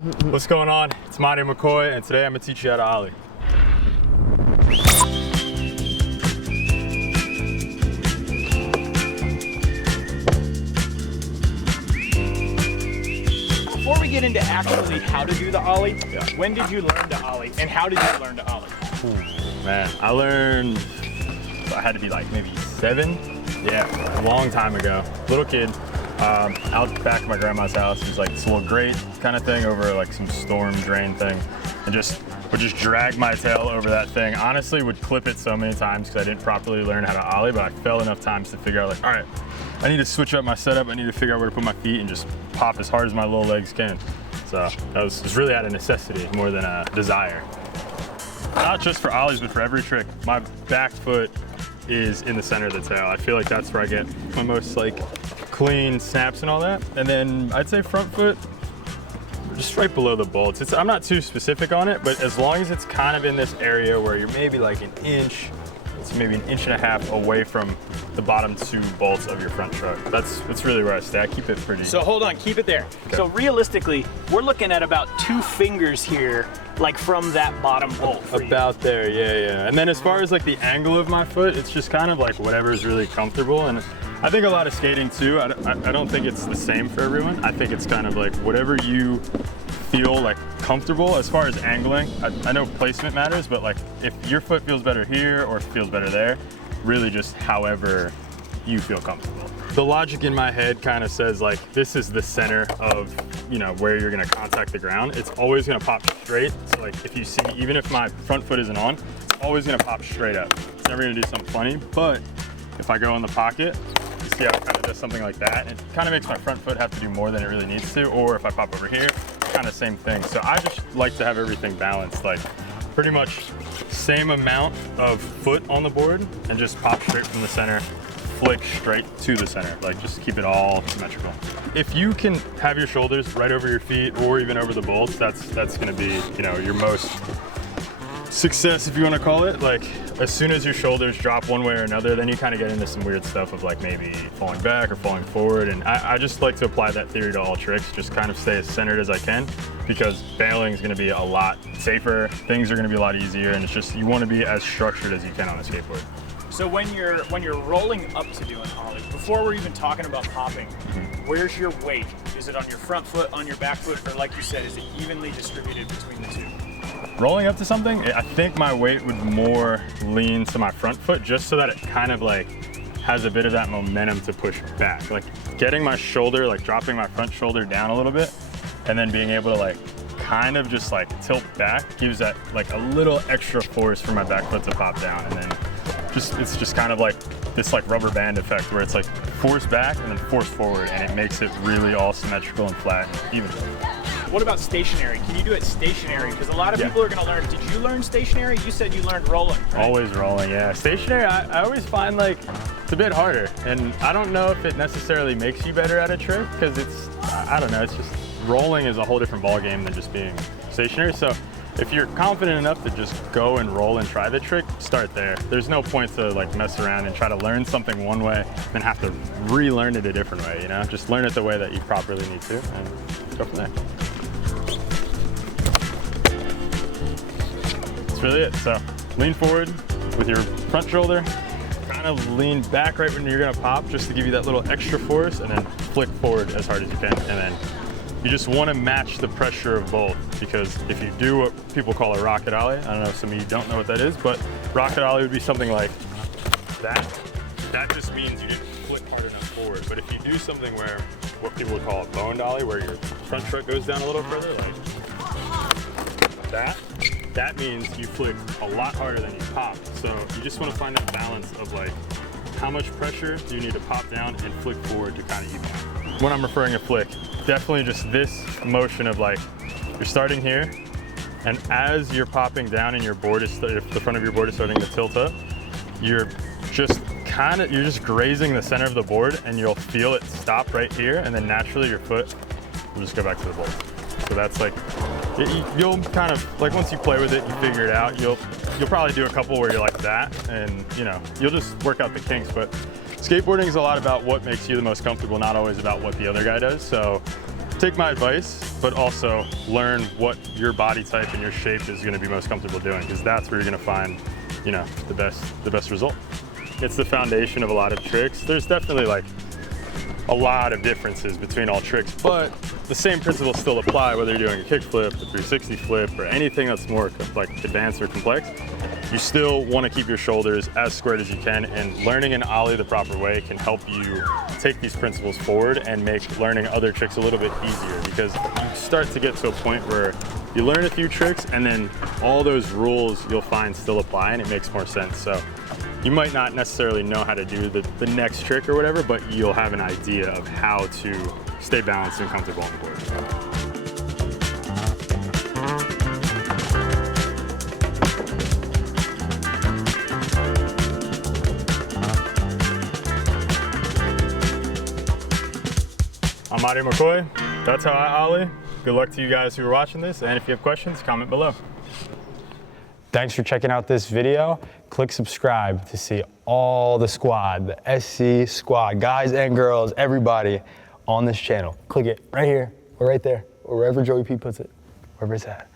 What's going on? It's Maurio McCoy, and today I'm gonna teach you how to ollie. Before we get into actually how to do the ollie, when did you learn to ollie, and how did you learn to ollie? Man, I learned, I had to be like maybe 7. Yeah, a long time ago. Little kid, out back of my grandma's house. It was like this little grate kind of thing over like some storm drain thing, and would just drag my tail over that thing. Honestly, would clip it so many times because I didn't properly learn how to ollie, but I fell enough times to figure out like, all right, I need to switch up my setup. I need to figure out where to put my feet and just pop as hard as my little legs can. So that was really out of necessity more than a desire. Not just for ollies, but for every trick. My back foot is in the center of the tail. I feel like that's where I get my most like clean snaps and all that. And then I'd say front foot, just right below the bolts. I'm not too specific on it, but as long as it's kind of in this area where you're maybe like an inch, it's maybe an inch and a half away from the bottom 2 bolts of your front truck. That's really where I stay. I keep it pretty. So hold on, keep it there. Okay. So realistically, we're looking at about 2 fingers here, like from that bottom bolt. About there, yeah. And then as far as like the angle of my foot, it's just kind of like whatever is really comfortable. And I think a lot of skating too, I don't think it's the same for everyone. I think it's kind of like whatever you feel like comfortable. As far as angling, I know placement matters, but like if your foot feels better here or feels better there, really just however you feel comfortable. The logic in my head kind of says like, this is the center of, you know, where you're gonna contact the ground. It's always gonna pop straight. So like if you see, even if my front foot isn't on, it's always gonna pop straight up. It's never gonna do something funny, but if I go in the pocket, you see how it kind of does something like that. It kind of makes my front foot have to do more than it really needs to, or if I pop over here, kind of same thing. So I just like to have everything balanced, like pretty much same amount of foot on the board and just pop straight from the center, flick straight to the center, like just keep it all symmetrical. If you can have your shoulders right over your feet or even over the bolts, that's gonna be, you know, your most success, if you want to call it. Like as soon as your shoulders drop one way or another, then you kind of get into some weird stuff of like maybe falling back or falling forward. And I just like to apply that theory to all tricks, just kind of stay as centered as I can, because bailing is going to be a lot safer, things are going to be a lot easier, and it's just, you want to be as structured as you can on a skateboard. So when you're rolling up to do an ollie, before we're even talking about popping, where's your weight? Is it on your front foot, on your back foot, or like you said, is it evenly distributed between the 2? Rolling up to something, I think my weight would more lean to my front foot, just so that it kind of like has a bit of that momentum to push back. Like getting my shoulder, like dropping my front shoulder down a little bit, and then being able to like kind of just like tilt back gives that like a little extra force for my back foot to pop down. And then it's just kind of like this like rubber band effect where it's like force back and then force forward, and it makes it really all symmetrical and flat and even. What about stationary? Can you do it stationary? Because a lot of people are going to learn. Did you learn stationary? You said you learned rolling, right? Always rolling, yeah. Stationary, I always find like it's a bit harder, and I don't know if it necessarily makes you better at a trick, because it's, I don't know, it's just rolling is a whole different ball game than just being stationary. So if you're confident enough to just go and roll and try the trick, start there. There's no point to like mess around and try to learn something one way and have to relearn it a different way, you know? Just learn it the way that you properly need to and go from there. That's really it. So lean forward with your front shoulder, kind of lean back right when you're gonna pop, just to give you that little extra force, and then flick forward as hard as you can. And then you just wanna match the pressure of both, because if you do what people call a rocket ollie, I don't know if some of you don't know what that is, but rocket ollie would be something like that. That just means you didn't flick hard enough forward. But if you do something where, what people would call a boned ollie, where your front foot goes down a little further, like that means you flick a lot harder than you pop. So you just want to find that balance of like, how much pressure do you need to pop down and flick forward to kind of even out. When I'm referring to flick, definitely just this motion of like, you're starting here, and as you're popping down and your board is, if the front of your board is starting to tilt up, you're just grazing the center of the board, and you'll feel it stop right here, and then naturally your foot will just go back to the board. So that's like, you'll kind of, like once you play with it, you figure it out, you'll probably do a couple where you're like that, and you know, you'll just work out the kinks. But skateboarding is a lot about what makes you the most comfortable, not always about what the other guy does. So take my advice, but also learn what your body type and your shape is gonna be most comfortable doing, because that's where you're gonna find, you know, the best result. It's the foundation of a lot of tricks. There's definitely like a lot of differences between all tricks, but the same principles still apply whether you're doing a kickflip, a 360 flip, or anything that's more like advanced or complex. You still want to keep your shoulders as squared as you can, and learning an ollie the proper way can help you take these principles forward and make learning other tricks a little bit easier, because you start to get to a point where you learn a few tricks and then all those rules you'll find still apply, and it makes more sense. So you might not necessarily know how to do the next trick or whatever, but you'll have an idea of how to stay balanced and comfortable on the board. I'm Maurio McCoy. That's how I ollie. Good luck to you guys who are watching this, and if you have questions, comment below. Thanks for checking out this video. Click subscribe to see all the squad, the SC squad, guys and girls, everybody on this channel. Click it right here or right there, or wherever Joey P puts it, wherever it's at.